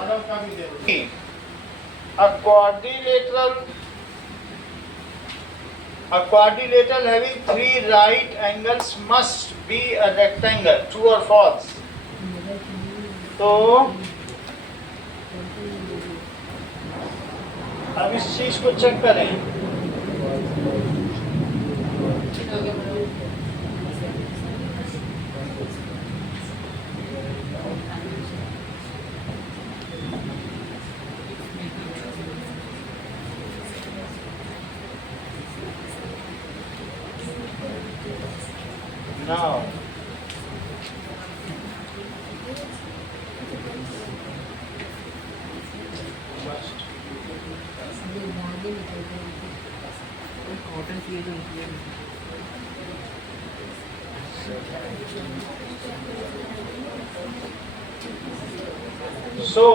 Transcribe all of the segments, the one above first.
आरव का भी दे दो। A quadrilateral having three right angles must be a rectangle. True or false? तो अब इस चीज को चेक करें। Now so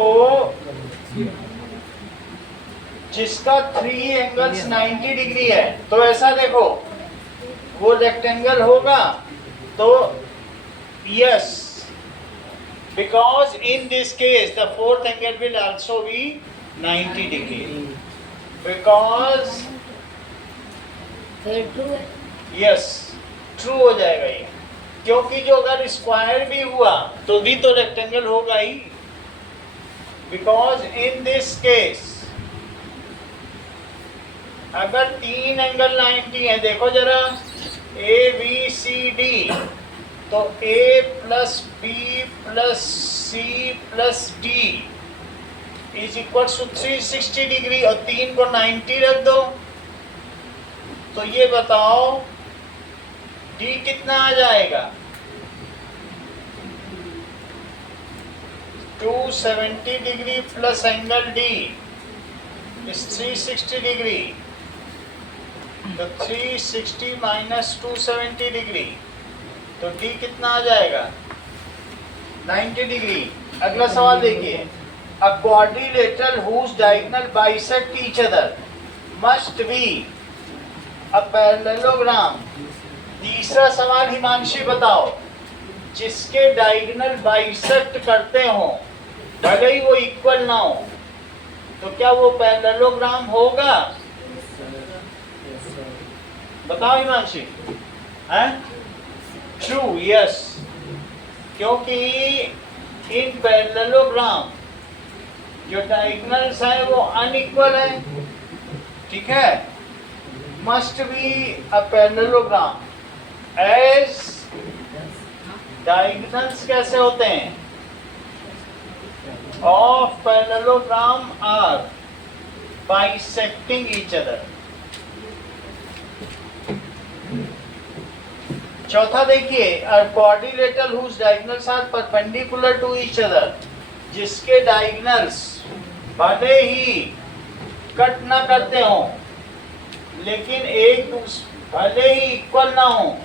जिसका 3 एंगल्स 90 डिग्री है तो ऐसा देखो वो रेक्टेंगल होगा तो yes because in this case the fourth angle will also be 90 degree because yes true हो जाएगा ये क्योंकि जो अगर स्क्वायर भी हुआ तो भी तो रेक्टेंगल होगा ही because in this case अगर 3 एंगल 90 है देखो जरा ए बी सी डी तो A plus B plus C plus D is equal to 360 degree और 3 को 90 रख दो तो ये बताओ D कितना आ जाएगा 270 degree plus angle D is 360 degree तो 360 माइनस 270 डिग्री तो D कितना आ जाएगा 90 डिग्री। अगला सवाल देखिए A quadrilateral whose diagonal bisect each other must be a parallelogram। तीसरा सवाल हिमांशी बताओ जिसके डायगोनल बाइसेक्ट करते हो भले ही वो इक्वल ना हो तो क्या वो पैरेललोग्राम होगा बताओ हिमांशी हैं ट्रू यस क्योंकि इन पैरेललोग्राम जो डायगोनल्स है वो अनइक्वल है ठीक है must be a parallelogram as diagonals कैसे होते हैं of parallelogram are bisecting each other. चौथा देखिए quadrilateral whose diagonals are perpendicular to each other जिसके डायगोनल्स भले ही कट ना करते हो लेकिन एक भले ही इक्वल ना हो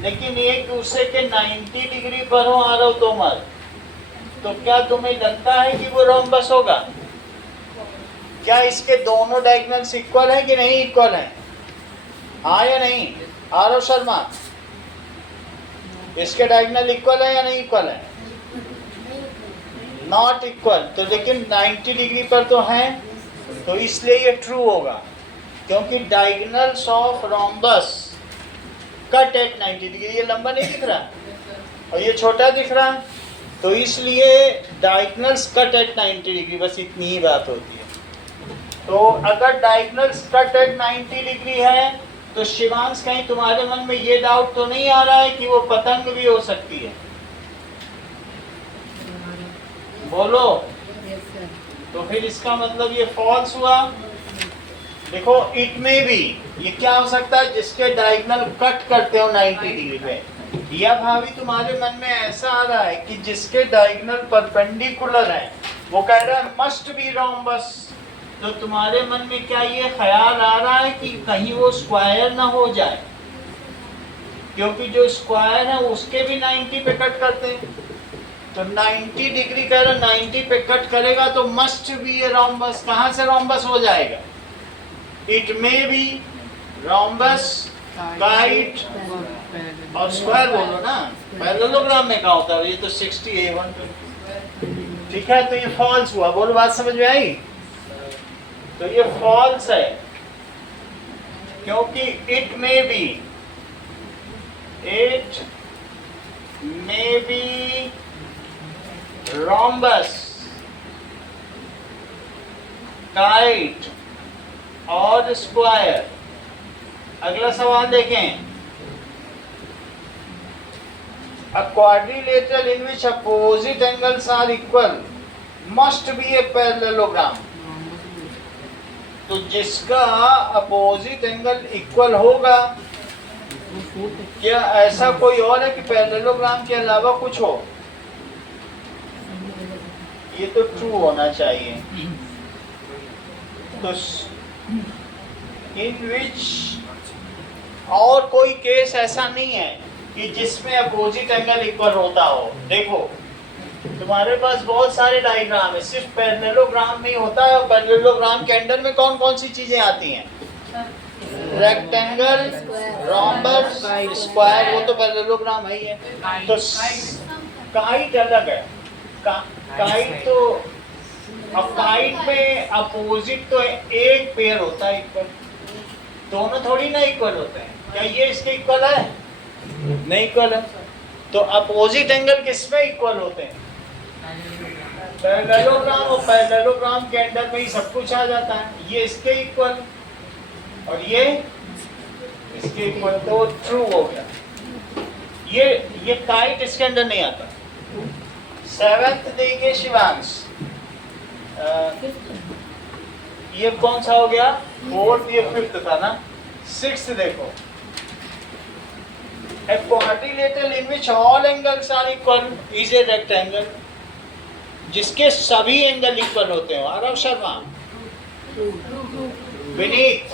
लेकिन एक दूसरे के 90 डिग्री पर हो आरव तोमर तो क्या तुम्हें लगता है कि वो रोम्बस होगा क्या इसके दोनों डायगोनल्स इक्वल है कि नहीं इक्वल है हाँ या नहीं आरव शर्मा इसके डायगोनल इक्वल है या नहीं इक्वल है नॉट इक्वल तो लेकिन 90 डिग्री पर तो है तो इसलिए ये ट्रू होगा क्योंकि diagonals of rhombus cut at 90 degree ये लंबा नहीं दिख रहा और ये छोटा दिख रहा तो इसलिए डायगोनल्स कट एट 90 डिग्री बस इतनी ही बात होती है। तो अगर डायगोनल्स कट एट 90 डिग्री है तो शिवांश कहीं तुम्हारे मन में ये डाउट तो नहीं आ रहा है कि वो पतंग भी हो सकती है बोलो तो फिर इसका मतलब ये फॉल्स हुआ देखो इट में भी ये क्या हो सकता है जिसके डायगोनल कट करते हो 90 डिग्री पे या भाभी तुम्हारे मन में ऐसा आ रहा है कि जिसके डायगोनल परपेंडिकुलर है वो कह रहा है मस्ट बी रोम्बस तो तुम्हारे मन में क्या ये ख्याल आ रहा है कि कहीं वो स्क्वायर ना हो जाए क्योंकि जो स्क्वायर है उसके भी 90 पे कट करते हैं तो 90 डिग्री कह रहा 90 पे कट करेगा तो मस्ट बी ए रोम्बस कहाँ से रोम्बस हो जाएगा इट में बी रोम्बस काइट और स्क्वायर बोलो ना पैरेललोग्राम में क्या होता है ये तो 60 है 120 ठीक है, तो ये फॉल्स हुआ। बोलो, बात समझ में आई? तो ये फॉल्स है, क्योंकि it may be rhombus, kite और स्क्वायर। अगला सवाल देखें। A quadrilateral in which opposite angles are equal must be a parallelogram. तो जिसका अपोजिट एंगल इक्वल होगा, क्या ऐसा कोई और है कि पैरेललोग्राम के अलावा कुछ हो? ये तो ट्रू होना चाहिए। तो इन विच, और कोई केस ऐसा नहीं है कि जिसमें अपोजिट एंगल इक्वल होता हो। देखो, तुम्हारे पास बहुत सारे डायग्राम है, सिर्फ पैरेललोग्राम में ही होता है। और पैरेललोग्राम के अंडर में कौन कौन सी चीजें आती हैं? रेक्टेंगल, रोम्बस, स्क्वायर, वो तो पैरेललोग्राम है ही है। तो काइट अलग है। काइट तो, अब काइट में अपोजिट तो एक पेयर होता है इक्वल, दोनों थोड़ी ना इक्वल होते हैं। क्या ये इसके इक्वल है? नहीं इक्वल है। तो अपोजिट एंगल किसमें इक्वल होते हैं? पैरेललोग्राम, और पैरेललोग्राम के अंडर में ही सब कुछ आ जाता है। ये इसके इक्वल और ये इसके इक्वल, तो ट्रू हो गया। ये काइट इसके अंदर नहीं आता। सेवेंथ देखिए शिवांश, ये कौन सा हो गया? फोर्थ, ये फिफ्थ था ना। सिक्स्थ देखो, a quadrilateral in which all angles are equal is a rectangle, जिसके सभी एंगल इक्वल होते हो। आरव शर्मा, विनीत,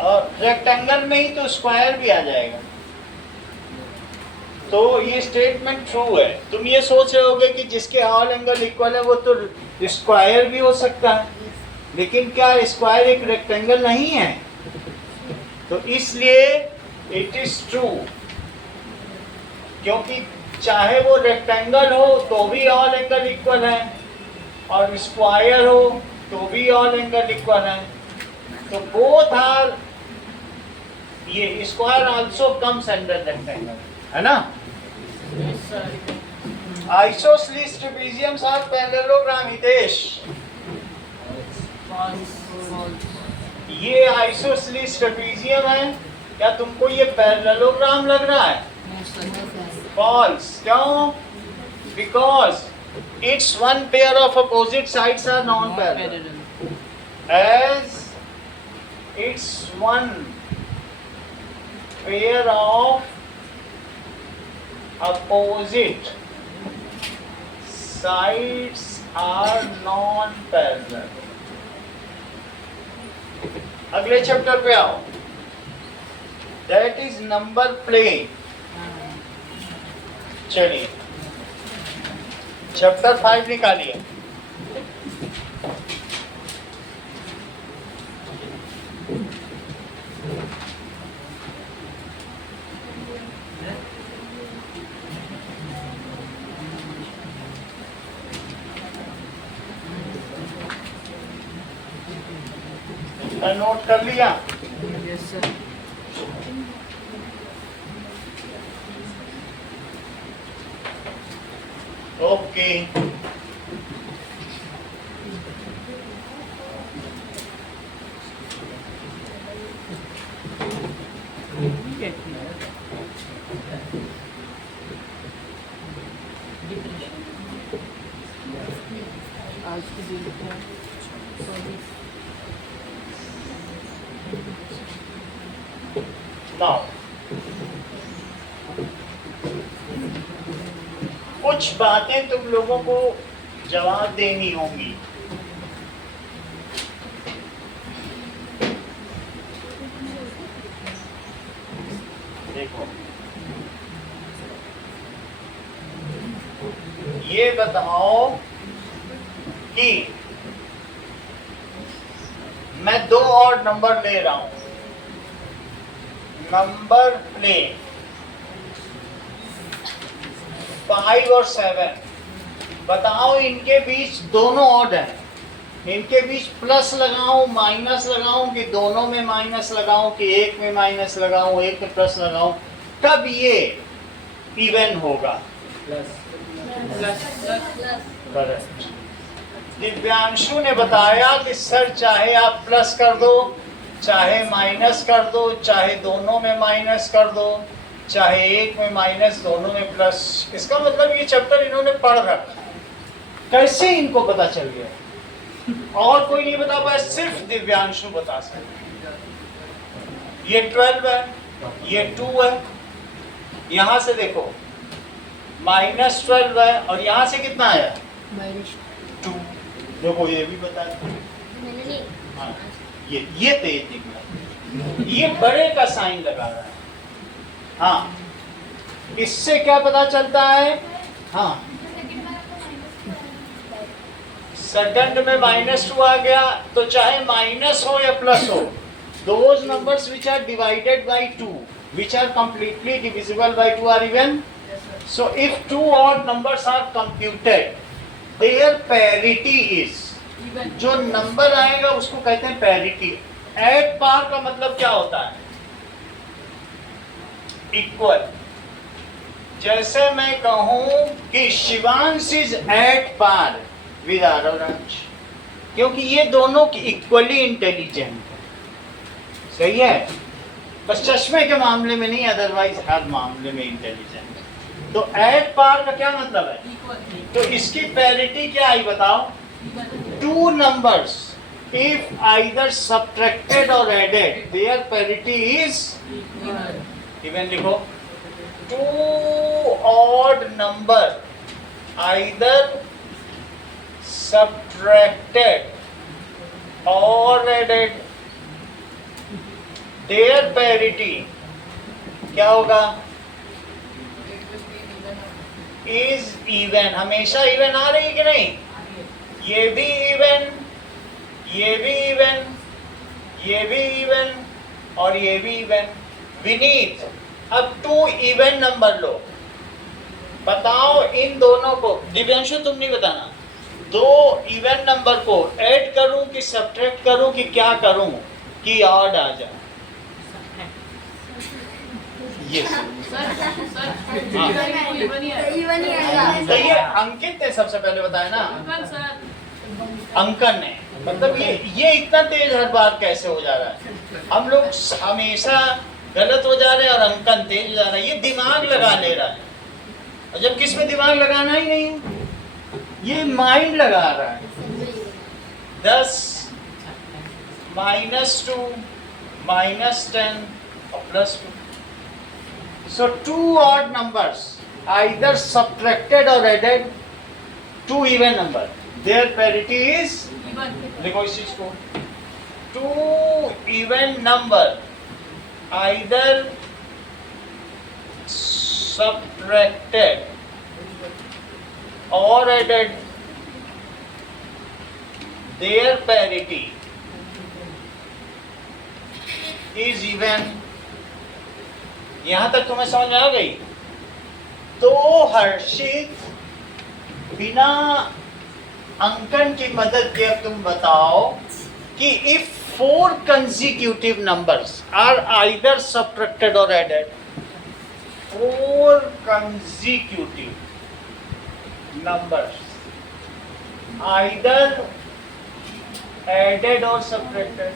और रेक्टेंगल में ही तो स्क्वायर भी आ जाएगा। तो ये स्टेटमेंट ट्रू है। तुम ये सोच रहे होगे कि जिसके ऑल एंगल इक्वल है वो तो स्क्वायर भी हो सकता है, लेकिन क्या स्क्वायर एक रेक्टेंगल नहीं है? तो इसलिए इट इज ट्रू, क्योंकि चाहे वो रेक्टेंगल हो तो भी ऑल एंगल इक्वल है, और स्क्वायर हो तो भी ऑल एंगल इक्वल है। तो बोथ आर, ये square also comes under rectangle, है ना? Isosceles trapeziums are parallelogram. Hitesh, ये आइसोसेलेस ट्रेपेजियम है, क्या तुमको ये पैरेललोग्राम लग रहा है? फॉल्स। क्यों? Because its one pair of opposite sides are non-parallel, as its one pair of opposite sides are non-parallel। अगले चैप्टर पे आओ, that is number plane। चलिए चैप्टर 5 निकालिए। नोट कर लिया? Yes sir. ओके, आज की डेट है नाउ कुछ बातें तुम लोगों को जवाब देनी होंगी। देखो, ये बताओ कि मैं दो और नंबर ले रहा हूं, नंबर प्लेन 5 और 7, बताओ इनके बीच दोनों ऑड हैं, इनके बीच प्लस लगाऊं माइनस लगाऊं कि दोनों में माइनस लगाऊं कि एक में माइनस लगाऊं एक में प्लस लगाऊं, कब ये इवन होगा? करेक्ट। दिव्यांशु ने बताया कि सर चाहे आप प्लस कर दो, चाहे माइनस कर दो, चाहे दोनों में माइनस कर दो, चाहे एक में माइनस दोनों में प्लस। इसका मतलब ये चैप्टर इन्होंने पढ़ रखा। कैसे इनको पता चल गया? और कोई नहीं बता पाया, सिर्फ दिव्यांशु बता सकते। ये 12 है, ये 2 है, यहां से देखो -12 है और यहां से कितना आया? -2। देखो ये भी बता दो। हाँ, ये तेज निकला, ये बड़े का साइन लगा रहा है। हाँ, इससे क्या पता चलता है? हाँ, सेकंड में -2 आ गया, तो चाहे माइनस हो या प्लस हो, those numbers which are divided by 2, which are completely divisible by 2 are even. So if two odd numbers are computed, their parity is, जो नंबर आएगा उसको कहते हैं पैरिटी। एट पार का मतलब क्या होता है? इक्वल। जैसे मैं कहूं कि Shivansh is at par with Aaravraj, क्योंकि ये दोनों की इक्वली इंटेलिजेंट है। सही है? बस चश्मे के मामले में नहीं, अदरवाइज हर मामले में इंटेलिजेंट। तो एट पार का क्या मतलब है? तो इसकी पैरिटी क्या आई बताओ? Two numbers, if either subtracted or added, their parity is even. लिखो, two odd number either subtracted or added, their parity क्या होगा? is even। हमेशा even आ रही है कि नहीं? ये भी इवन, ये भी इवन, ये भी इवन और ये भी इवन। विनीत, अब 2 इवन नंबर लो, बताओ इन दोनों को। दिव्यांशु तुम नहीं बताना, 2 इवन नंबर को ऐड करूं कि सब्ट्रैक्ट करूं कि क्या करूं कि ऑड आ जाए? यस, तो ये अंकित ने सबसे पहले बताया ना, अंकन ने। मतलब ये इतना तेज हर बार कैसे हो जा रहा है? हम लोग हमेशा गलत हो जा रहे हैं और अंकन तेज हो जा रहा है। ये दिमाग लगा ले रहा है, और जब किस में दिमाग लगाना ही नहीं है, ये माइंड लगा रहा है। 10 -2 -10 और +2। So 2 odd numbers either subtracted or added, 2 even number, their parity is देखो इस चीज को, 2 even number either subtracted or added, their parity is even। यहां तक तुम्हें समझ आ गई? तो हर्षित, बिना अंकन की मदद के अब तुम बताओ कि if 4 consecutive numbers are either subtracted or added, 4 consecutive numbers either added or subtracted,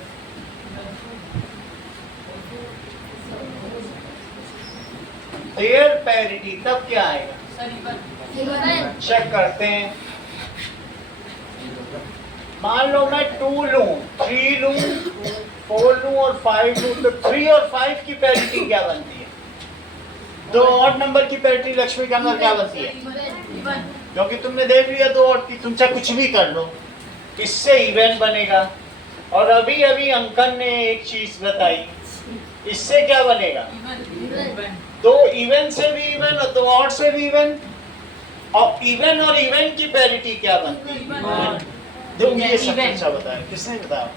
their parity, तब क्या आएगा? चेक करते हैं। मान लो मैं 2 लूं, 3 लूं, 4 लूं और 5 लूं, तो 3 और 5 की पैरिटी क्या बनती है? 2 ऑड नंबर की पैरिटी लक्ष्मी के अंदर क्या बनती है? क्योंकि तुमने देख लिया 2 ऑड की, तुम चाहे कुछ भी कर लो, इससे इवन बनेगा। और अभी अभी अंकन ने एक चीज बताई, इससे क्या बनेगा? 2 इवन से भी इवन और 2 ऑड से भी इवन। और इवन की पैरिटी क्या बनती है? देखो ये सबसे अच्छा बताया। किसने बताया?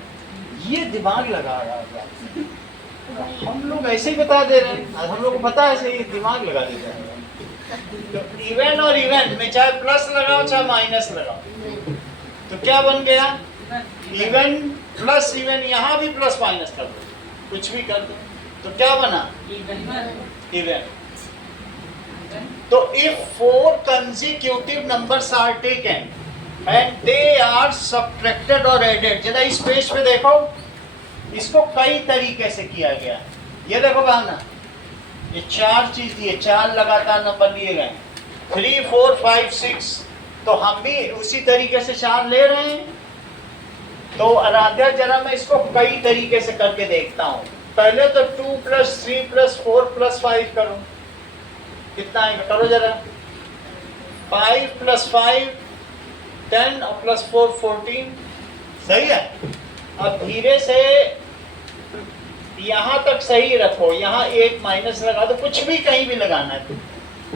ये दिमाग लगा रहा है। हम लोग ऐसे ही बता दे रहे हैं, हम लोग को पता है, ऐसे ही दिमाग लगा देते हैं। तो इवन और इवन में चाहे प्लस लगाओ चाहे माइनस लगाओ, तो क्या बन गया? इवन प्लस इवन, यहाँ भी प्लस माइनस कर दो, कुछ भी कर दो, तो क्या बना? इवन। तो if 4 consecutive numbers are taken and they are subtracted or added, जरा इस पेज पे देखो, इसको कई तरीके से किया गया। ये देखो भावना, ये 4 चीज दिए, 4 लगातार नंबर लिए गए, 3 4 5 6, तो हम भी उसी तरीके से 4 ले रहे हैं। तो आराध्या जरा मैं इसको कई तरीके से करके देखता हूँ। पहले तो 2 + 3 + 4 + 5 करो, कितना आएगा? करो जरा। 5 + 5 10 और +4 14, सही है। अब धीरे से यहाँ तक सही रखो, यहाँ एक माइनस लगा दो, कुछ भी कहीं भी लगाना है,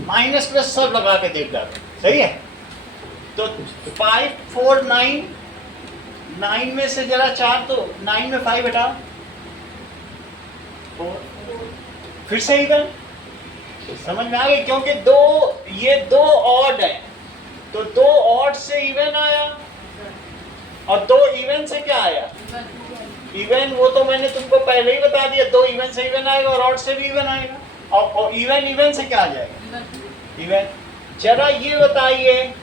माइनस प्लस सब लगा के देख डालो, सही है। तो 5 4 9, 9 में से जरा 4, तो 9 में 5 हटाओ, 4, फिर से इवन, समझ में आ गई? क्योंकि ये दो ऑड है, तो 2 ऑड से इवन आया और 2 इवन से क्या आया? इवन। वो तो मैंने तुमको पहले ही बता दिया, 2 इवन से इवन आएगा और ऑड से भी इवन आएगा, और इवन इवन से क्या आ जाएगा? इवन। जरा ये बताइए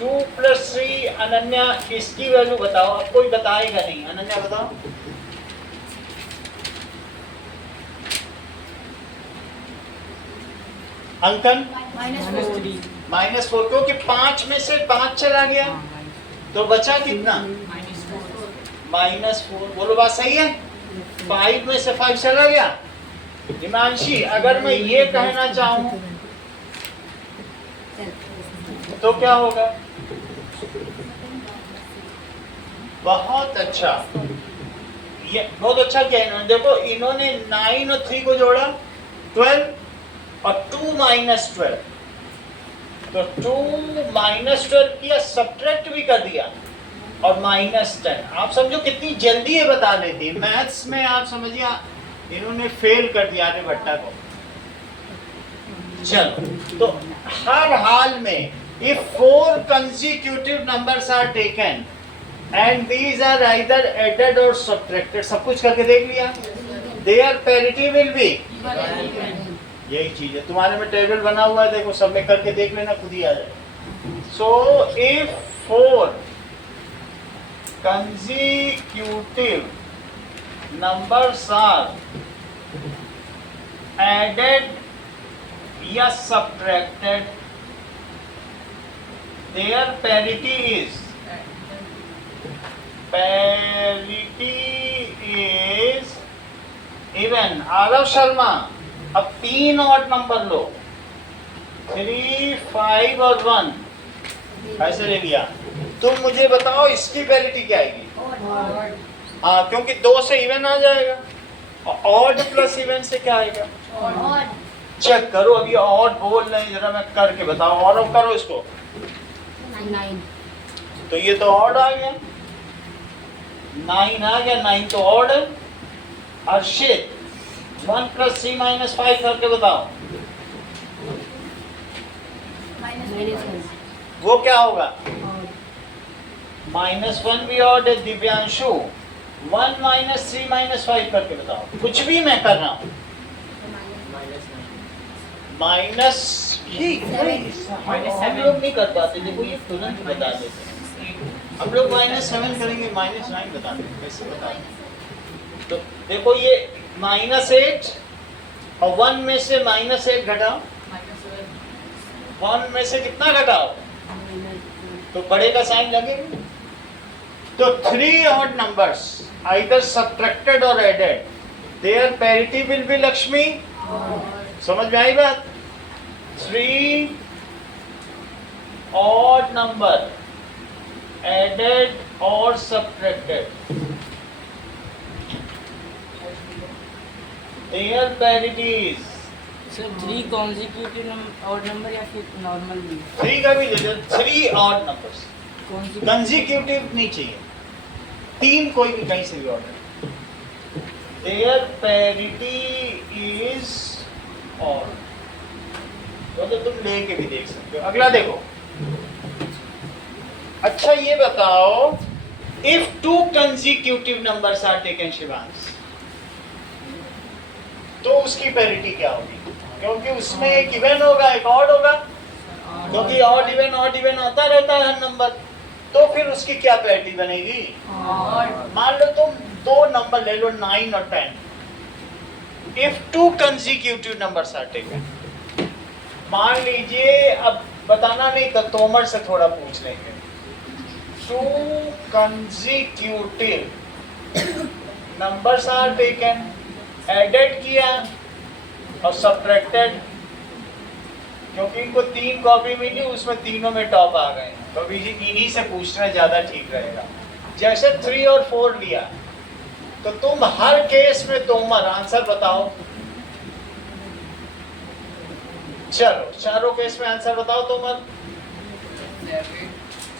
2 + 3, अनन्या इसकी वैल्यू बताओ। अब कोई बताएगा नहीं, अनन्या बताओ। अंकन -4, क्योंकि 5 में से 5 चला गया, तो बचा कितना? -4। बोलो बात सही है? 5 में से 5 चला गया। हिमांशी, अगर मैं ये कहना चाहूं तो क्या होगा? बहुत अच्छा, ये बहुत अच्छा किया इन्होंने। देखो इन्होंने 9 और 3 को जोड़ा, 12 और 2 - 12, तो 2 - 12 किया, सब्ट्रैक्ट भी कर दिया, और -10। आप समझो कितनी जल्दी ये बता लेती। मैथ्स में आप समझिए इन्होंने फेल कर दिया आर्यभट्टा को। चलो, तो हर हाल में if 4 consecutive numbers are taken and these are either added or subtracted, सब कुछ करके देख लिया, their parity will be, यही चीज है। तुम्हारे में टेबल बना हुआ है, देखो सब में करके देख लेना, खुद ही आ जाए। सो if 4 consecutive numbers are added या subtracted, their parity is even। Aarav Sharma, अब 3 ऑड नंबर लो, 3 5 और 1 ऐसे ले लिया। तुम मुझे बताओ इसकी पैरिटी क्या आएगी? हाँ, क्योंकि 2 से इवन आ जाएगा, और ऑड प्लस इवन से क्या आएगा? चेक करो, अभी ऑड बोल रहे हैं, जरा मैं करके बताओ। और करो इसको, 9, तो ये तो ऑड आ गया, 9 आ गया, 9 तो ऑड है। अर्शित, 1 + 3 - 5 करके बताओ, वो क्या होगा? -1 भी ऑड है। दिव्यांशु, 1 - 3 - 5 करके बताओ। कुछ भी मैं कर रहा हूँ, माइनस ही हम लोग नहीं कर पाते। देखो ये तुरंत बता देते हैं, हम लोग -7 करेंगे, -9 बता देंगे, कैसे बता दें? तो देखो ये -8 और 1 में से -8 घटाओ, 1 में से कितना घटाओ, तो बड़े का साइन लगेगा। तो 3 ऑड नंबर्स आइदर सब्ट्रैक्टेड और added, there parity will be Lakshmi. समझ में आई बात? 3 odd number added or subtracted, their parity is। Sir 3 consecutive odd number या फिर नॉर्मल भी? 3 का भी ले लो, 3 odd numbers, consecutive नहीं चाहिए, 3 कोई भी कहीं से भी order. their parity is odd। वो तो तुम लेके भी देख सकते हो। अगला देखो। अच्छा ये बताओ, if two consecutive numbers are taken Shivansh, तो उसकी पैरिटी क्या होगी? क्योंकि उसमें एक इवन होगा, एक ऑड होगा, क्योंकि ऑड इवन आता रहता है हर नंबर, तो फिर उसकी क्या पैरिटी बनेगी? मान लो तुम दो नंबर ले लो 9 और 10, if two consecutive numbers are taken, मान लीजिए, अब बताना नहीं तो तोमर से थोड़ा पूछ लेंगे, two consecutive numbers are taken, added किया और सब्ट्रैक्टेड, क्योंकि इनको 3 कॉपी मिली, उसमें तीनों में टॉप आ गए, तो अभी इन्हीं से पूछना ज्यादा ठीक रहेगा। जैसे 3 और 4 लिया, तो तुम हर केस में तोमर आंसर बताओ। चलो चारों केस में आंसर बताओ तोमर।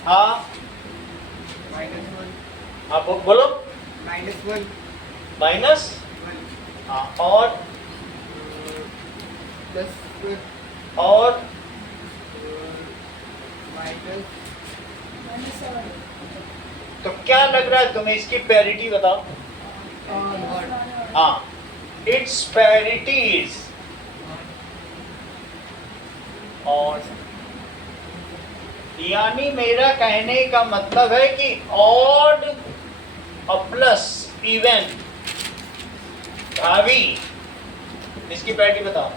हाँ हाँ बोलो। माइनस, हाँ, और तो क्या लग रहा है तुम्हें, इसकी पैरिटी बताओ। हाँ, इट्स पैरिटी इज ऑड, यानी मेरा कहने का मतलब है कि ऑड और प्लस इवन भावी, इसकी पैरिटी बताओ।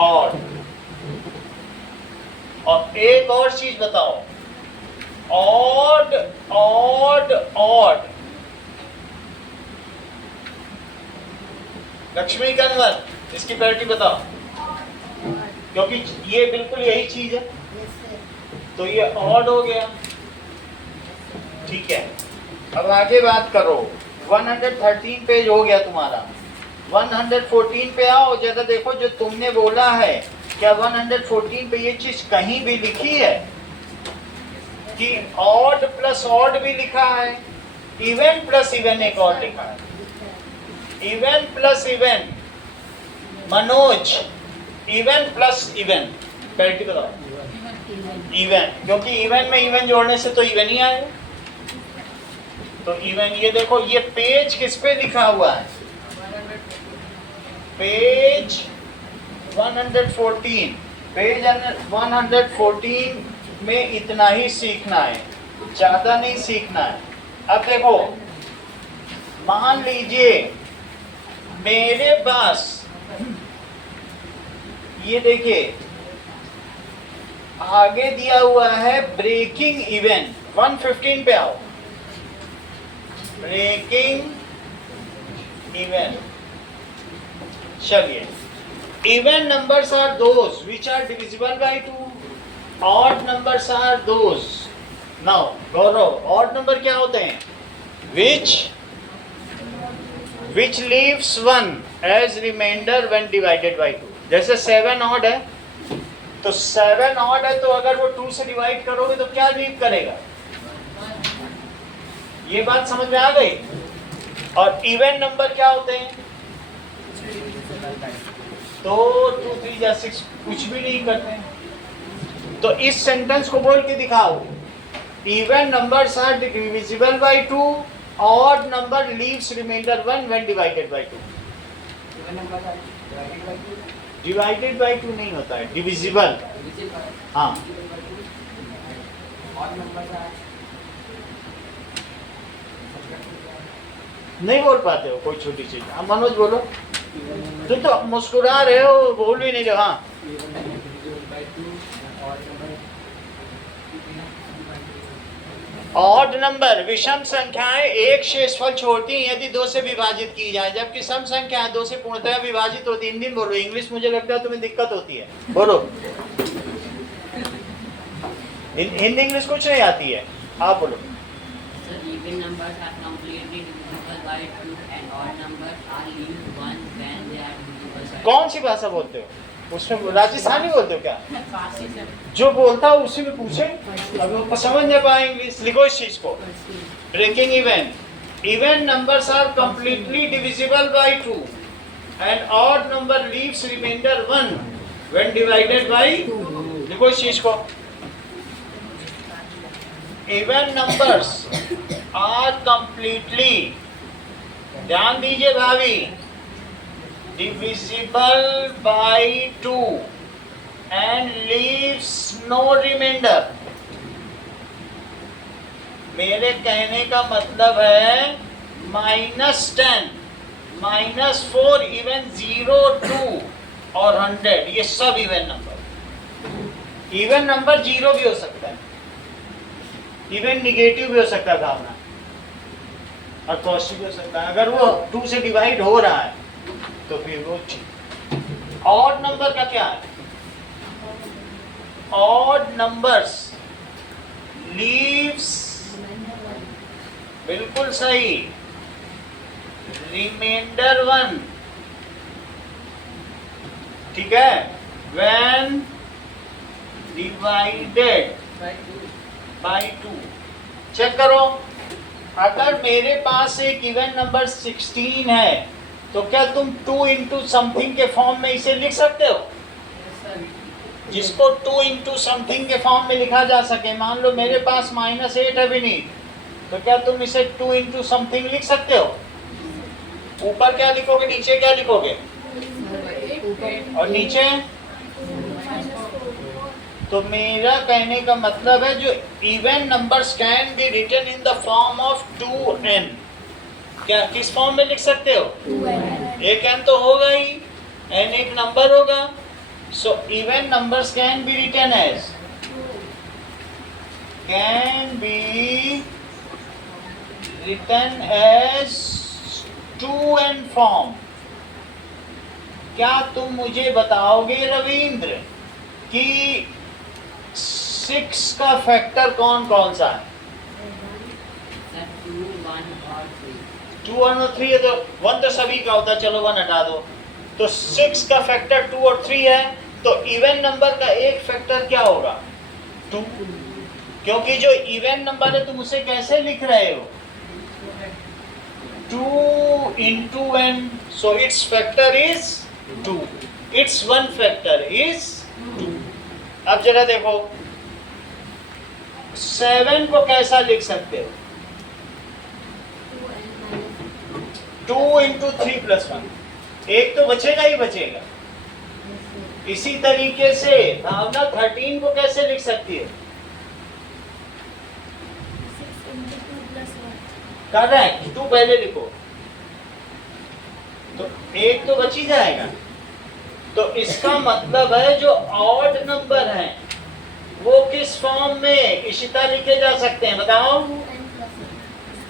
ऑड, और एक और चीज बताओ, odd odd odd, Lakshmi Kanwar, इसकी पैरिटी बताओ, क्योंकि ये बिल्कुल यही चीज है, तो ये ऑड हो गया। ठीक है, अब आगे बात करो। 113 पेज हो गया तुम्हारा, 114 पे आओ, जरा देखो जो तुमने बोला है, क्या 114 पे ये चीज कहीं भी लिखी है कि ऑड प्लस ऑड भी लिखा है, इवन प्लस इवन एक और लिखा है, even plus even, Manoj even plus even, parity बताओ। इवन, क्योंकि इवन में इवन जोड़ने से तो इवन ही आए, तो इवन। ये देखो, ये पेज किस पे लिखा हुआ है? पेज 114, पेज 114 में इतना ही सीखना है, ज्यादा नहीं सीखना है। अब देखो, मान लीजिए मेरे पास, ये देखिए आगे दिया हुआ है ब्रेकिंग इवेंट, 115 पे आओ, ब्रेकिंग इवेंट। चलिए, even numbers are those which are divisible by 2, odd numbers are those. Now Gaurav, odd number क्या होते हैं? which leaves 1 as remainder when divided by 2। जैसे 7 ऑड है, तो 7 ऑड है, तो अगर वो 2 से डिवाइड करोगे तो क्या लीव करेगा? ये बात समझ में आ गई। और इवन नंबर क्या होते हैं? तो 2 3 या 6 कुछ भी नहीं करते। तो इस सेंटेंस को बोल के दिखाओ, even numbers are divisible by 2, odd number leaves remainder 1 when divided by 2। Divided by 2 नहीं होता है, डिविजिबल। हाँ, नहीं बोल पाते हो कोई छोटी चीज। हाँ मनोज बोलो, तुम तो मुस्कुरा रहे हो, बोल भी नहीं रहे। हाँ, ऑड नंबर, विषम संख्याएं एक शेषफल छोड़ती हैं यदि 2 से विभाजित की जाए, जबकि सम संख्याएं 2 से पूर्णतः विभाजित होती है। हिंदी में बोलो, इंग्लिश मुझे लगता है तुम्हें दिक्कत होती है, बोलो। हिंदी इंग्लिश कुछ नहीं आती है, आप बोलो। कौन सी भाषा बोलते हो? उसमें राजस्थानी बोलते हो क्या? जो बोलता है उसी में पूछे, अभी वो समझ नहीं पाए इंग्लिश। लिखो इस चीज को, breaking event, even numbers are completely divisible by 2 and odd number leaves remainder 1 when divided by, देखो इस चीज को, इवन नंबर्स आर कंप्लीटली, ध्यान दीजिए भाभी, divisible by 2 and leaves no remainder. मेरे कहने का मतलब है -10, -4, इवन 0, 2 और 100, ये सब इवन नंबर। इवन नंबर 0 भी हो सकता है, इवन निगेटिव भी हो सकता है भावना, और पॉजिटिव भी हो सकता है। अगर वो 2 से डिवाइड हो रहा है तो फिर वो ठीक। ऑड नंबर का क्या है? ऑड नंबर्स लीव्स, बिल्कुल सही, रिमाइंडर 1, ठीक है, व्हेन डिवाइडेड बाय 2। चेक करो, अगर मेरे पास एक इवन नंबर 16 है तो क्या तुम 2 इंटू समथिंग के फॉर्म में इसे लिख सकते हो? जिसको 2 इंटू समथिंग के फॉर्म में लिखा जा सके। मान लो मेरे पास -8 है विनीत, तो क्या तुम इसे 2 इंटू समथिंग लिख सकते हो? ऊपर क्या लिखोगे, नीचे क्या लिखोगे, और नीचे? तो मेरा कहने का मतलब है जो even numbers can be written in the form of 2n, क्या किस फॉर्म में लिख सकते हो? 1 n तो होगा ही, n एक नंबर होगा, so even numbers can be written as, can be written as 2n form. क्या तुम मुझे बताओगे रविंद्र कि 6 का फैक्टर कौन कौन सा है? 2, 1 और 3 है, तो 1 तो सभी का होता है, चलो 1 हटा दो। तो 6 का फैक्टर 2 और 3 है, तो इवन नंबर का एक फैक्टर क्या होगा? 2, क्योंकि जो इवन नंबर है तुम उसे कैसे लिख रहे हो? 2 into n, so its factor is 2, its one factor is 2। अब जरा देखो 7 को कैसा लिख सकते हो? 2 into 3 plus 1, एक तो बचेगा ही बचेगा। इसी तरीके से भावना 13 को कैसे लिख सकती है? करेक्ट, 2 पहले लिखो, तो एक तो बच ही जाएगा। तो इसका मतलब है जो ऑड नंबर है वो किस फॉर्म में इशिता लिखे जा सकते हैं, बताओ?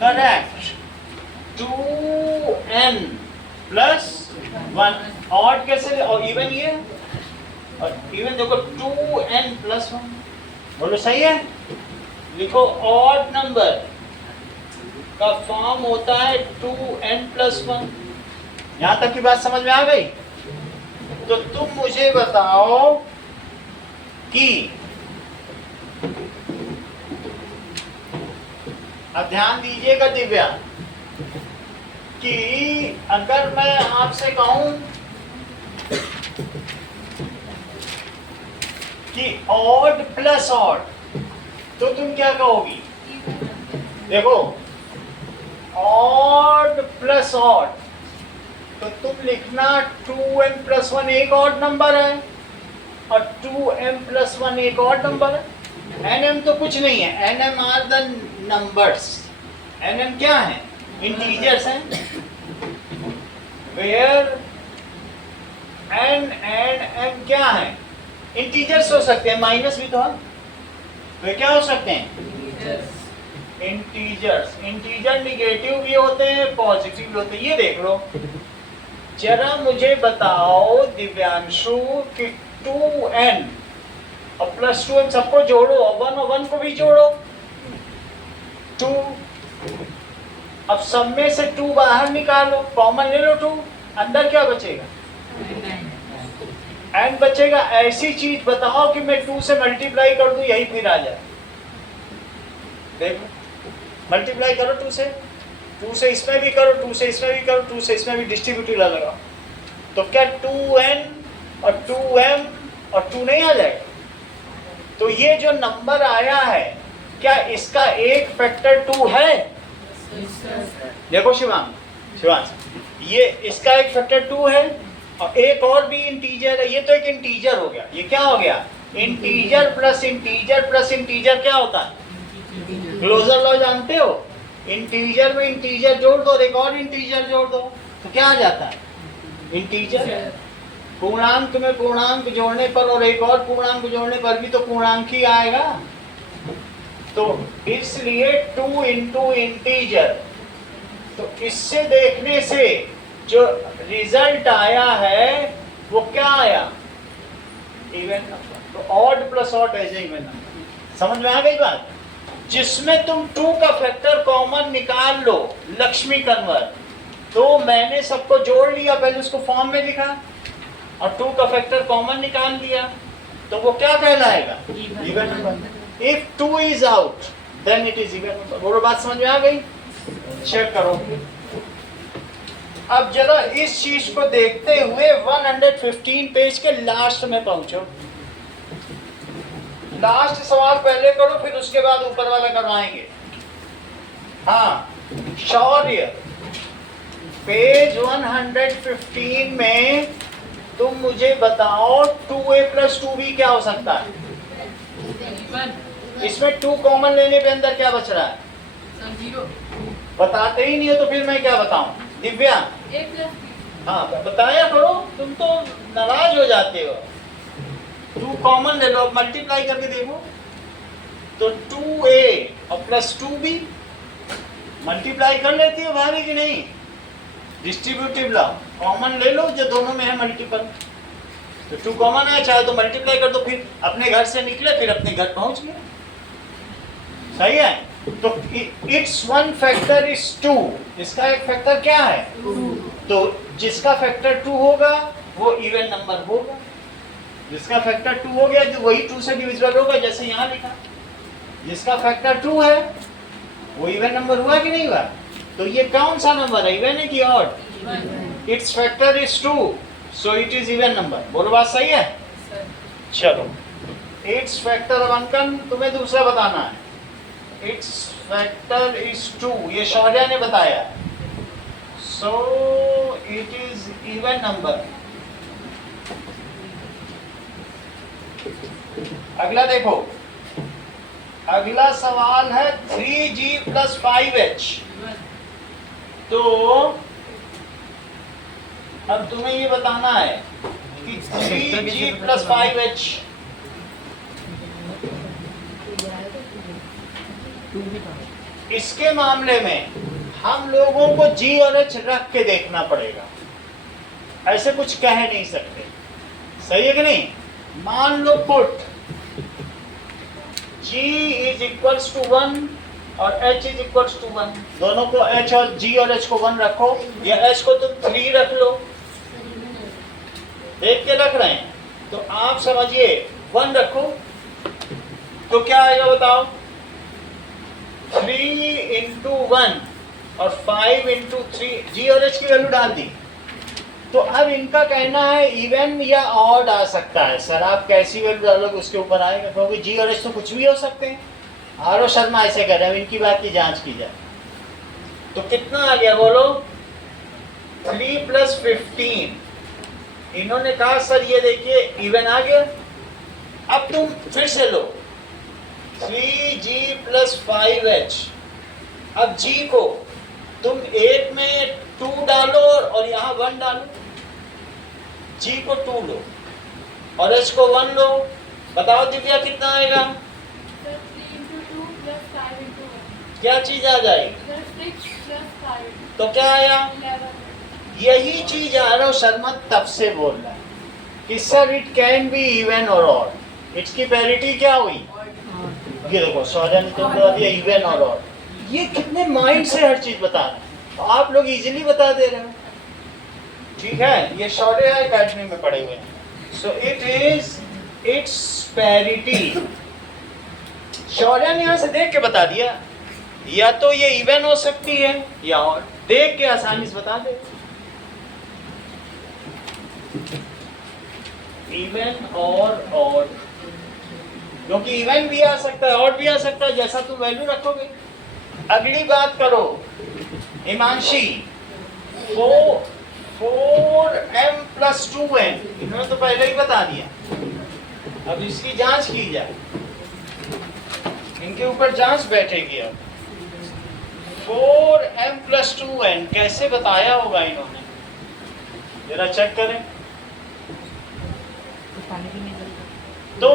Correct, 2n plus 1। ऑड कैसे, और इवन ये, और इवन देखो 2n plus 1, बोलो सही है? लिखो ऑड नंबर का फॉर्म होता है 2n plus 1। यहां तक की बात समझ में आ गई? तो तुम मुझे बताओ कि, अब ध्यान दीजिएगा दिव्या, कि अगर मैं आपसे कहूं कि ऑड प्लस ऑड, तो तुम क्या कहोगी? देखो, ऑड प्लस ऑड, तो तुम लिखना 2n plus 1 एक ऑड नंबर है और 2m plus 1 एक ऑड नंबर है। nm तो कुछ नहीं है, nm are the numbers. nm क्या है? इंटीजर्स हैं, वेयर n and m क्या है? इंटीजर्स हो सकते हैं, माइनस भी तो है, वे क्या हो सकते हैं? इंटीजर्स। इंटीजर निगेटिव भी होते हैं, पॉजिटिव भी होते हैं। ये देख लो, जरा मुझे बताओ दिव्यांशु कि 2n और प्लस 2n सबको जोड़ो, और 1 और 1 को भी जोड़ो, 2। अब सब में से 2 बाहर निकालो, कॉमन ले लो 2, अंदर क्या बचेगा? n बचेगा। ऐसी चीज बताओ कि मैं 2 से मल्टीप्लाई कर दूं, यही फिर आ जाए। देखो, मल्टीप्लाई करो 2 से इसमें भी करो, 2 से इसमें भी करो, 2 से इसमें भी, डिस्ट्रीब्यूटिव लगाओ, तो क्या 2n और 2m और 2 नहीं आ जाएगा? तो ये जो नंबर आया है क्या इसका एक फैक्टर 2 है? देखो शिवांश, ये इसका एक फैक्टर 2 है और एक और भी इंटीजर है। ये तो एक इंटीजर हो गया। ये क्या हो गया? Integer plus integer plus integer क्या होता है? क्लोजर लॉ जानते हो? इंटीजर में इंटीजर जोड़ दो और एक और इंटीजर जोड़ दो तो क्या आ जाता है? इंटीजर। पूर्णांक में पूर्णांक जोड़ने पर और एक और पूर्णांक जोड़ने पर भी तो पूर्णांक ही आएगा। तो इसलिए 2 इंटू इंटीजर। तो इससे देखने से जो रिजल्ट आया है वो क्या आया? Even number. तो odd plus odd as even number. समझ में आ गई बात? जिसमें तुम 2 का फैक्टर कॉमन निकाल लो, लक्ष्मी कन्वर्ट, तो मैंने सबको जोड़ लिया, पहले उसको फॉर्म में लिखा और 2 का फैक्टर कॉमन निकाल लिया, तो वो क्या कहलाएगा? Even number. If 2 is out then it is even number. बोलो बात समझ में आ गई? चेक करो। अब जरा इस चीज को देखते हुए 115 पेज के लास्ट में पहुंचो। लास्ट सवाल पहले करो, फिर उसके बाद ऊपर वाला करवाएंगे। हाँ, शौर्य, पेज 115 में तुम मुझे बताओ 2a प्लस 2b क्या हो सकता है? इसमें 2 कॉमन लेने पे अंदर क्या बच रहा है? बताते ही नहीं हो तो फिर मैं क्या बताऊं? दिव्या, हाँ बताया करो, तुम तो नाराज हो जाते हो। 2 कॉमन ले लो, मल्टीप्लाई करके देखो तो 2a और प्लस 2b मल्टीप्लाई कर लेती हो भाभी की नहीं? डिस्ट्रीब्यूटिव लॉ, कॉमन ले लो जो दोनों में है मल्टीपल। तो 2 कॉमन है, चाहे तो मल्टीप्लाई कर दो, फिर अपने घर से निकले फिर अपने घर पहुंच गए। सही है? तो इट्स वन फैक्टर इज 2। इसका एक फैक्टर क्या है? 2। तो जिसका फैक्टर 2 होगा वो इवन नंबर होगा। जिसका फैक्टर 2 हो गया जो वही 2 से डिविजिबल होगा, जैसे यहाँ लिखा। जिसका फैक्टर 2 है वो इवन नंबर हुआ कि नहीं हुआ? तो ये कौन सा नंबर है? इवन है कि odd? It's factor is 2 so it is even number. बोलो बात सही है? चलो, इट्स फैक्टर, अब अंकन तुम्हें दूसरा बताना है। इट्स फैक्टर इज 2, ये शौर्या ने बताया, सो इट इज इवन नंबर। अगला देखो, अगला सवाल है 3g प्लस 5h। तो अब तुम्हें ये बताना है कि 3g प्लस 5h इसके मामले में हम लोगों को g और h रख के देखना पड़ेगा, ऐसे कुछ कह नहीं सकते। सही है कि नहीं? मान लो put g is equals to 1 और h इज इक्वल्स टू 1, दोनों को h और g और h को 1 रखो, या h को तुम 3 रख लो, देख के रख रहे हैं। तो आप समझिए 1 रखो तो क्या आएगा बताओ? 3 इंटू 1 और 5 इंटू 3, जी और एच की वैल्यू डाल दी। तो अब इनका कहना है इवन या ऑड आ सकता है। सर आप कैसी वैल्यू डालोगे उसके ऊपर आएगा, क्योंकि जी और एच तो कुछ भी हो सकते हैं। आरव शर्मा ऐसे कर रहे हैं, इनकी बात की जांच की जाए। तो कितना आ गया बोलो? 3 प्लस 15। इन्होंने कहा सर ये देखिए इवन आ गया। अब तुम फिर से लो 3g प्लस 5h। अब g को तुम एक में 2 डालो और यहाँ 1 डालो, g को 2 लो और h को 1 लो। बताओ दिव्या कितना आएगा? 3 × 2 + 5 × 1। क्या चीज आ जाएगी? 6 + 5 तो क्या आया? 11। यही चीज आरव शर्मा तब से बोल रहा है कि sir it can be even और ऑड। इसकी पैरिटी क्या हुई? ये देखो शौर्य ने तो बता दिया इवन और ऑड। ये कितने माइंड से हर चीज बता रहे हैं, तो आप लोग इजीली बता दे रहे हो। ठीक है, ये शौर्य एकेडमी में पढ़े हुए हैं। So it is it's parity. Shaurya ने यहाँ से देख के बता दिया, या तो ये इवन हो सकती है या ऑड, देख के आसानी से बता दे। इवन और ऑड, क्योंकि इवन भी आ सकता है ऑड भी आ सकता है, जैसा तुम वैल्यू रखोगे। अगली बात करो हिमांशी, 4m + 2n, इन्होंने तो पहले ही बता दिया, अब इसकी जांच की जाए, इनके ऊपर जांच बैठेगी। अब 4m + 2n कैसे बताया होगा इन्होंने, जरा चेक करें। पानी भी नहीं चलता। तो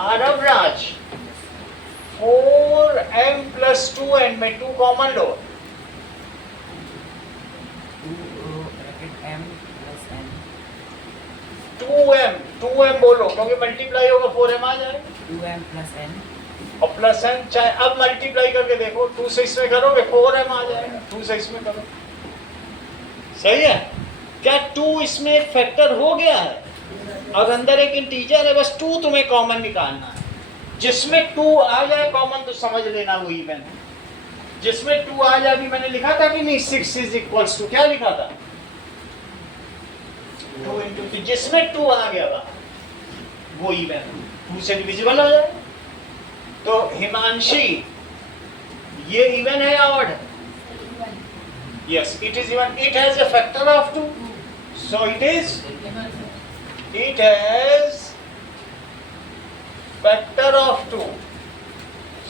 आरव राज 4m + 2n में 2 कॉमन लो, m + n 2m बोलो, क्योंकि मल्टीप्लाई होगा 4m आ जाएगा, 2m + n और प्लस n चाहे अब मल्टीप्लाई करके देखो, 2 से इसमें करोगे 4m आ जाएगा, 2 से इसमें करो, सही है। क्या 2 इसमें एक फैक्टर हो गया है और अंदर एक इंटीजर है, बस 2 तुम्हें कॉमन निकालना है। जिसमें 2 आ जाए कॉमन तो समझ लेना वो इवन है, जिसमें 2 आ जाए, अभी मैंने लिखा था कि नहीं 6 = क्या लिखा था 2 × 2, जिसमें 2 आ गया था वो इवन, 2 से डिविजिबल हो जाए। तो हिमांशी ये इवन है या ऑड है? Yes, it is even. It has a factor of 2, so it is. It has factor of 2,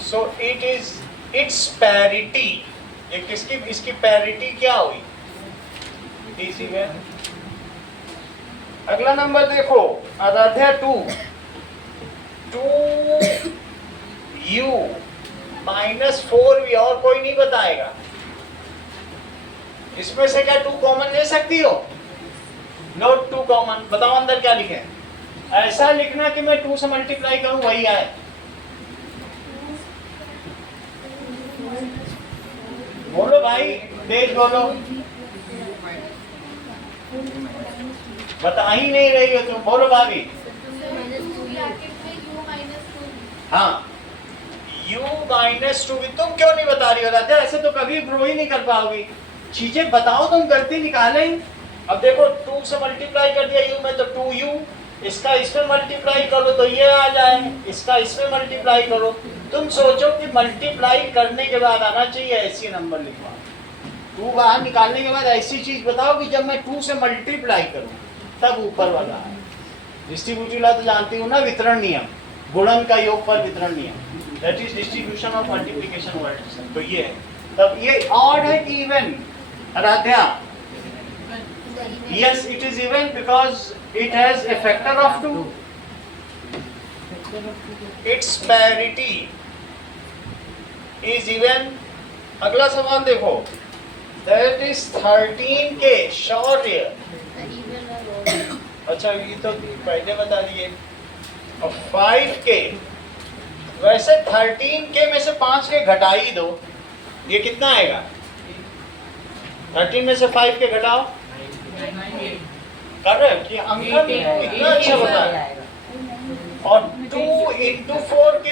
so it is its parity. ये किसकी इसकी parity क्या हुई? It is even. अगला नंबर देखो, आराध्या 2u - 4v, और कोई नहीं बताएगा। इसमें से क्या 2 कॉमन ले सकती हो? नोट 2 कॉमन, बताओ अंदर क्या लिखे। ऐसा लिखना कि मैं 2 से मल्टीप्लाई करूं वही आए। बोलो भाई, तेज बोलो, बता ही नहीं रही हो तुम, बोलो भाभी। हाँ, u - 2v, तुम क्यों नहीं बता रही हो राजा? ऐसे तो कभी ग्रो ही नहीं कर पाओगी, चीजें बताओ तुम गलती निकाले। अब देखो 2 से मल्टीप्लाई कर दिया u में तो 2u, इसका इसमें मल्टीप्लाई करो तो ये आ जाए, इसका इसमें मल्टीप्लाई करो। तुम सोचो कि मल्टीप्लाई करने के बाद आना चाहिए ऐसी नंबर लिखवा, 2 बाहर निकालने के बाद ऐसी चीज बताओ कि जब मैं 2 से मल्टीप्लाई करूं तब ऊपर वाला है। डिस्ट्रीब्यूटिव लॉ तो जानती हूँ ना, वितरण नियम, गुणन का योग पर वितरण नियम, that is distribution of multiplication word. तो ये है, तब ये ऑड है कि even? Aaradhya, yes it is even because it has a factor of 2, its parity is even। अगला सवाल देखो, that is 13k शौर्य, अच्छा ये तो पहले बता दिए, और 5k, वैसे 13k में से 5k घटा ही दो, ये कितना आएगा? 13 में से 5 के घटाओ, करेक्ट, ये अंकन इतना अच्छा बताया। और 2 × 4k,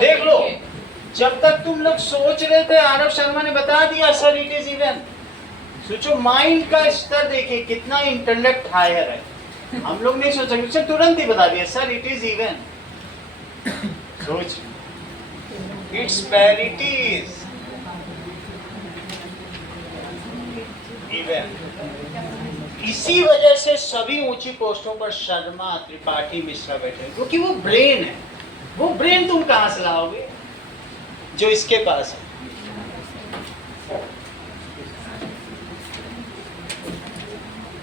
देख लो, जब तक तुम लोग सोच रहे थे आरव शर्मा ने बता दिया सर इट इज इवन। सोचो माइंड का स्तर देखिए कितना इंटेलेक्ट हायर है, हम लोग नहीं सोच सकते, तुरंत ही बता दिया सर इट इज इवन। सोच, इट्स पैरिटी इज इवन। इसी वजह से सभी ऊंची पोस्टों पर शर्मा, त्रिपाठी, मिश्रा बैठे, क्योंकि वो ब्रेन है। वो ब्रेन तुम कहां से लाओगे जो इसके पास है?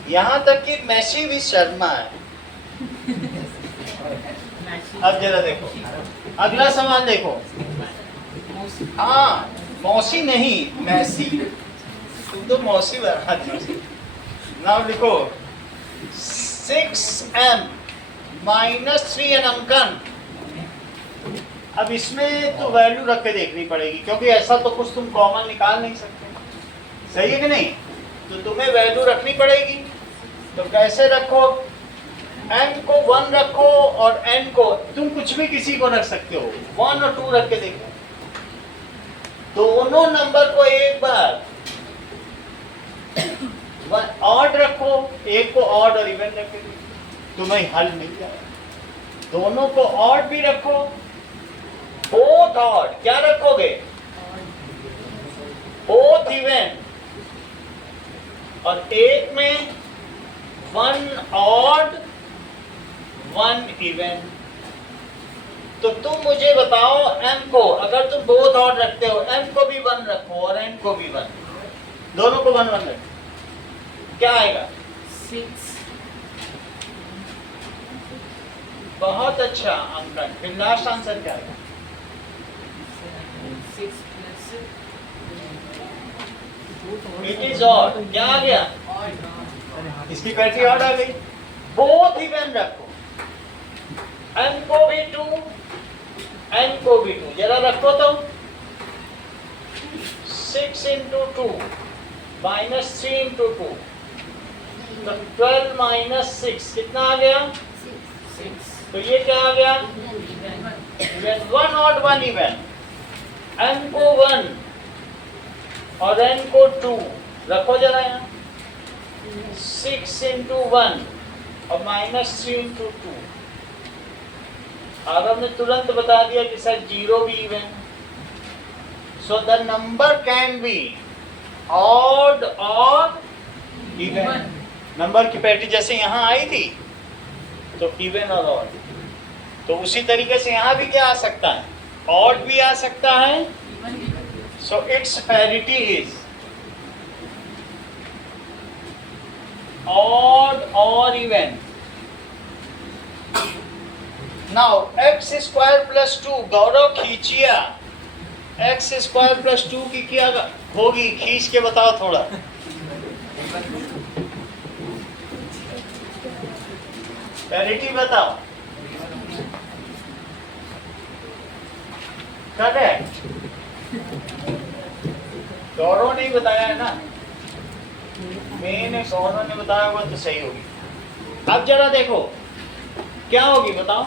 यहां तक कि मैसी भी शर्मा है। अब जरा देखो, अगला सवाल देखो। हाँ, मौसी नहीं, मैसी, तुम तो मौसी बना दी। नाउ लिखो 6m - 3n अंकन। अब इसमें तो वैल्यू रख के देखनी पड़ेगी, क्योंकि ऐसा तो कुछ तुम कॉमन निकाल नहीं सकते, सही है कि नहीं? तो तुम्हें वैल्यू रखनी पड़ेगी। तो कैसे रखो? m को 1 रखो और n को तुम कुछ भी किसी को रख सकते हो, 1 और 2 रख के देखो। दोनों नंबर को एक बार ऑड रखो, एक को ऑड और इवन रख के तुम्हें हल मिल जाएगा। दोनों को ऑड भी रखो, बोथ ऑड, क्या रखोगे? बोथ इवन, और एक में वन ऑड वन इवन। तो तुम मुझे बताओ m को, अगर तुम बोथ ऑड रखते हो, m को भी 1 रखो और n को भी 1, दोनों को 1 1 रखो, क्या आएगा? 6। बहुत अच्छा अंकन। फिर लास्ट आंसर क्या आएगा? 6 प्लस इट इज ऑड, क्या आ गया? इसकी पैटर्न ऑड आ गई। बोथ इवन रखो, m को भी 2, n को भी 2, जरा रखो तो 6 into 2 minus 3 into 2, तो 12 minus 6 कितना आ गया? 6 तो ये क्या आ गया? Even, 1 odd 1 even. n को 1 और n को 2 रखो जरा यहाँ, 6 into 1 और minus 3 into 2। अब हमने तुरंत बता दिया कि सर 0 भी even. So the number can be odd और इवन। नंबर की पैटर्न जैसे यहाँ आई थी तो इवन और ऑड, तो उसी तरीके से यहाँ भी क्या आ सकता है? ऑड भी आ सकता है। So it's parity is odd और even. Now x square plus 2, Gaurav Khinchia, x square plus 2 की क्या होगी? खींच के बताओ थोड़ा। पैरिटी बताओ। करेक्ट, गौरव ने बताया है ना, मैंने गौरव ने बताया होगा तो सही होगी। अब जरा देखो क्या होगी, बताओ।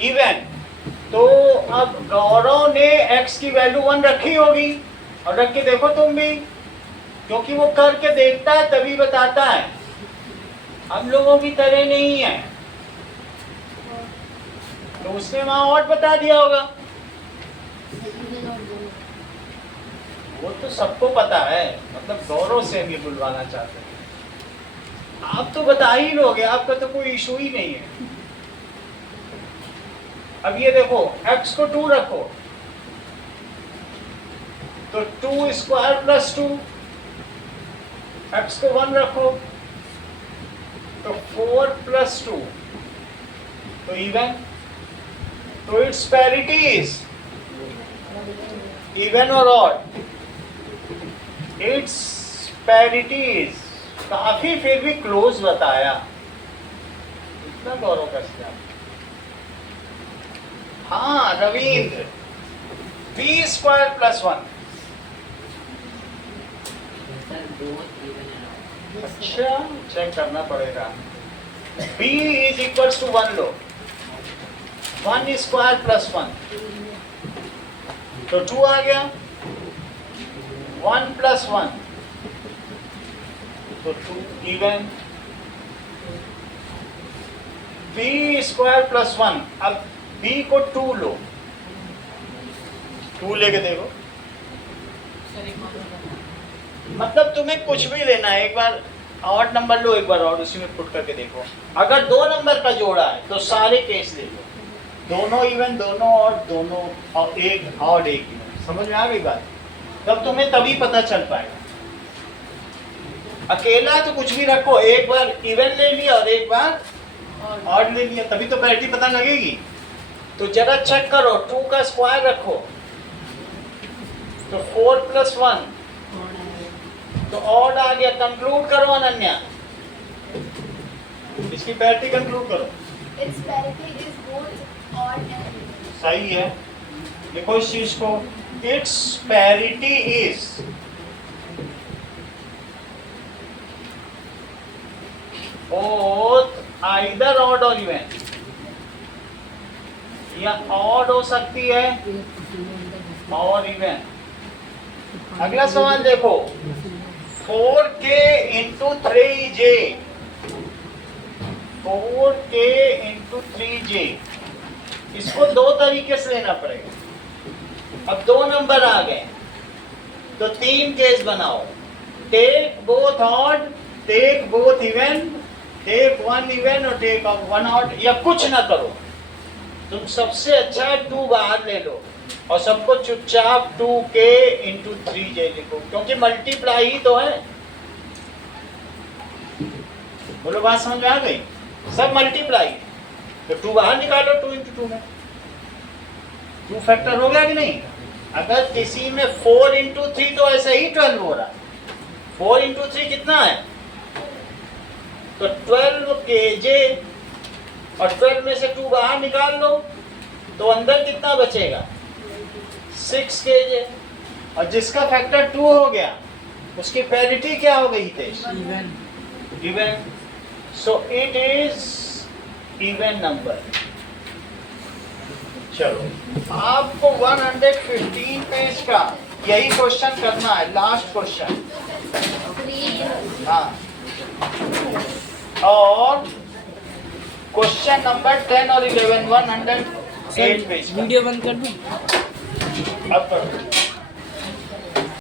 इवन, तो अब गौरव ने x की वैल्यू 1 रखी होगी, और रख के देखो तुम भी, क्योंकि वो करके देखता है तभी बताता है, हम लोगों की तरह नहीं है। तो उसने वहां और बता दिया होगा, वो तो सबको पता है, मतलब गौरव से हम ये बुलवाना चाहते हैं। आप तो बता ही लोगे, आपका तो कोई इशू ही नहीं है। अब ये देखो, x को 2 रखो, तो 2 स्क्वायर प्लस 2, x को 1 रखो तो 4 प्लस 2, तो इवन। तो इट्स पैरिटी इज इवन और ऑड। इट्स पैरिटी इज, काफी फिर भी क्लोज बताया, इतना गौरव का स्टेप। हाँ रविंद्र, b स्क्वायर प्लस 1। अच्छा, चेक करना पड़ेगा। b इज इक्वल्स टू 1 लो, 1 स्क्वायर प्लस 1, तो 2 आ गया। 1 प्लस 1, तो 2 इवन। b स्क्वायर प्लस 1, अब b को 2 लो, 2 लेके देखो, मतलब तुम्हें कुछ भी लेना है, एक बार ऑड नंबर लो, एक बार ऑड उसी में पुट करके देखो। अगर 2 नंबर का जोड़ा है तो सारे केस ले लो, दोनों इवन, दोनों ऑड, दोनों और एक ऑड एक इवन। समझ में आ गई बात? तब तुम्हें तभी पता चल पाएगा। अकेला तो कुछ भी रखो, एक बार इवन ले लिया और एक बार ऑड ले लिया, तभी तो पैरिटी पता लगेगी। तो जरा चेक करो, 2 का स्क्वायर रखो तो 4 प्लस 1, तो ऑड आ गया। कंक्लूड करो अनन्या, इसकी पैरिटी कंक्लूड करो। Its parity is both odd and even. सही है, देखो इस चीज को, it's parity is both either odd और इवन, या ऑड हो सकती है और इवन। अगला सवाल देखो, 4k into 3j, 4k into 3j, इसको दो तरीके से लेना पड़ेगा। अब दो नंबर आ गए तो तीन केस बनाओ, take both odd, take both even, take one even और टेक वन ऑड, या कुछ ना करो। तुम सबसे अच्छा 2 बाहर ले लो और सबको चुपचाप 2k into 3j लिखो, क्योंकि मल्टीप्लाई ही तो है। बोलो बात समझ में आ गई? सब मल्टीप्लाई, तो 2 बाहर निकालो 2 into 2 में, 2 फैक्टर हो गया कि नहीं? अगर किसी में 4 into 3 तो ऐसा ही 12 हो रहा, 4 into 3 कितना है? तो 12 kj, और 12 में से 2 बाहर निकाल लो तो अंदर कितना बचेगा? 6 kj, और जिसका फैक्टर 2 हो गया उसकी पैरिटी क्या हो गई Tej? Even. Even, so it is even number. चलो आपको 115 पेज का यही क्वेश्चन करना है, लास्ट क्वेश्चन। हाँ, और क्वेश्चन नंबर 10 और 11 108 पेज का। वीडियो बंद कर दूं? अब करो।